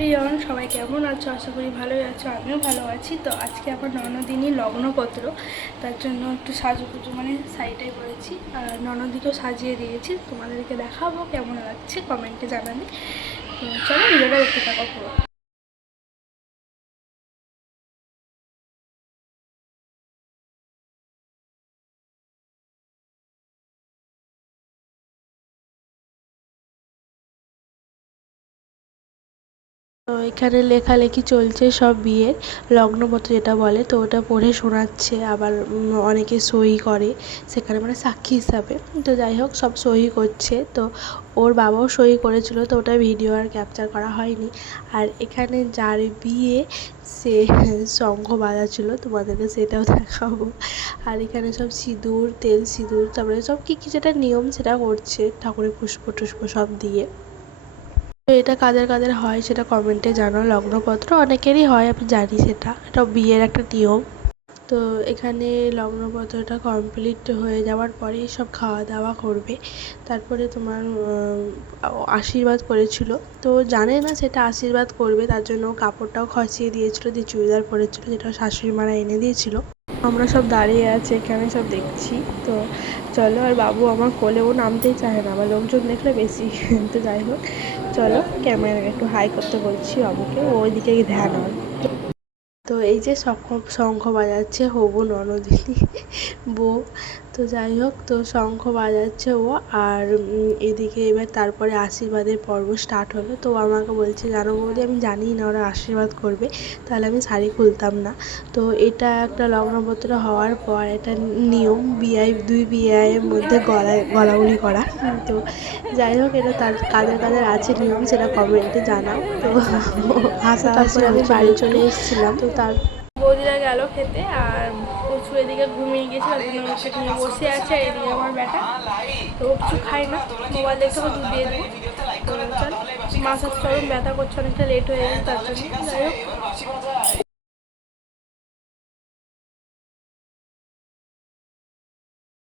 Everyone, সবাই কেমন আছো? আশা করি ভালোই আছো, আমিও ভালো আছি। তো আজকে আমার ননদিনই লগ্নপত্র, তার জন্য একটু সাজুগুজু মানে শাড়িটাই পরেছি আর ননদিকেও সাজিয়ে দিয়েছি। তোমাদেরকে দেখাবো কেমন লাগছে, কমেন্টে জানাবে। তো চলো ভিডিওটা দেখতে থাকো পুরো। তো এখানে লেখালেখি চলছে সব বিয়ের লগ্নপত্র যেটা বলে, তো ওটা পড়ে শোনাচ্ছে। আবার অনেকে সই করে সেখানে, মানে সাক্ষী হিসাবে। তো যাই হোক, সব সই করছে। তো ওর বাবাও সই করেছিল, তো ওটা ভিডিও আর ক্যাপচার করা হয়নি। আর এখানে যার বিয়ে সে শঙ্খ বাজাচ্ছিল, তোমাদেরকে সেটাও দেখাবো। আর এখানে সব সিঁদুর, তেল সিঁদুর, তারপরে সব কী কী যেটা নিয়ম সেটা করছে, ঠাকুরের পুষ্প টুষ্প সব দিয়ে। তো এটা কাদের কাদের হয় সেটা কমেন্টে জানাও। লগ্নপত্র অনেকেরই হয়, আমি জানি সেটা, এটা বিয়ের একটা নিয়ম। তো এখানে লগ্নপত্রটা কমপ্লিট হয়ে যাওয়ার পরেই সব খাওয়া দাওয়া করবে। তারপরে তোমার আশীর্বাদ করেছিল, তো জানে না সেটা আশীর্বাদ করবে, তার জন্য কাপড়টাও খসিয়ে দিয়েছিল, দিয়ে চুড়িদার পরেছিল, যেটা শাশুড়ি মারা এনে দিয়েছিল। আমরা সব দাঁড়িয়ে আছি এখানে, সব দেখছি। তো চলো, আর বাবু আমার কোলে, ও নামতেই চায় না, আবার লোকজন দেখলে বেশি। তো যাই হোক, চলো ক্যামেরা একটু হাই করতে বলছি বাবুকে, ও ওইদিকে ধ্যান হয়। তো এই যে শঙ্খ বাজাচ্ছে হবু ননদিনী বউ। তো যাই হোক, তো শঙ্খ বাজাচ্ছে ও। আর এদিকে এবার তারপরে আশীর্বাদের পর্ব স্টার্ট হলো। তো আমাকে বলছে, জানো বৌদি, আমি জানি না ওরা আশীর্বাদ করবে, তাহলে আমি শাড়ি খুলতাম না। তো এটা একটা লগ্নপত্র হওয়ার পর এটা নিয়ম, দুই বিয়ের মধ্যে গলাগলি করা। তো যাই হোক, এটা তার কাদের কাদের আছে নিয়ম সেটা কমেন্টে জানাও। তো তারপরে আমি বাড়ি চলে এসেছিলাম। তো তার বৌদিরা গেল খেতে, আর কচু এদিকে ঘুমিয়ে গেছে, ওই জন্য ওকে নিয়ে বসে আছে। এদিকে আমার বেটা, তো ও কিছু খায় না, মোবাইল দেখতে হবে, দুধ দিয়ে দেবো। তো চল, মাথার চরম ব্যথা করছে, অনেকটা লেট হয়ে গেছে তার জন্য। যাই হোক,